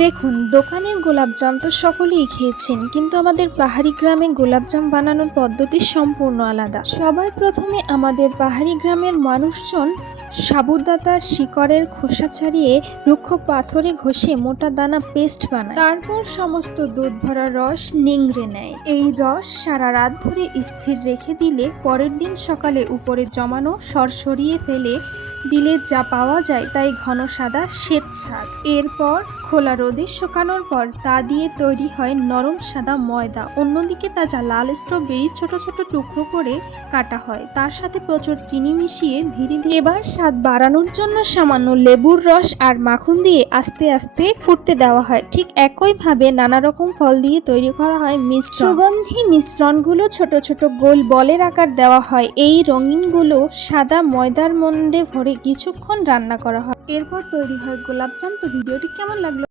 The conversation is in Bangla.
দেখুন, দোকানের গোলাপজাম তো সকলেই খেয়েছেন, কিন্তু আমাদের পাহাড়ি গ্রামে গোলাপজাম বানানোর পদ্ধতি সম্পূর্ণ আলাদা। সবার প্রথমে আমাদের পাহাড়ি গ্রামের মানুষজন সাবুদানার শিকড়ের খোসা ছাড়িয়ে রুক্ষ পাথরে ঘষে মোটা দানা পেস্ট বানায়। তারপর সমস্ত দুধ ভরা রস নিংড়ে নেয়। এই রস সারা রাত ধরে স্থির রেখে দিলে পরের দিন সকালে উপরে জমানো সর সরিয়ে ফেলে দিলে যা পাওয়া যায় তাই ঘন সাদা শ্বেত ছাগ। এরপর খোলা রোদে শুকানোর পর তা দিয়ে তৈরি হয় নরম সাদা ময়দা। অন্যদিকে তাজা লাল স্ট্রবেরি ছোট ছোট টুকরো করে কাটা হয়, তার সাথে প্রচুর চিনি মিশিয়ে ধীরে ধীরে এবার স্বাদ বাড়ানোর জন্য সামান্য লেবুর রস আর মাখন দিয়ে আস্তে আস্তে ফুটতে দেওয়া হয়। ঠিক একইভাবে নানা রকম ফল দিয়ে তৈরি করা হয় মিশ্রণ। সুগন্ধি মিশ্রণগুলো ছোট ছোট গোল বলের আকার দেওয়া হয়। এই রঙিনগুলো সাদা ময়দার মধ্যে ভরে কিছুক্ষণ রান্না করা হয়। এরপর তৈরি হয় গোলাপজাম। তো ভিডিওটি কেমন লাগলো?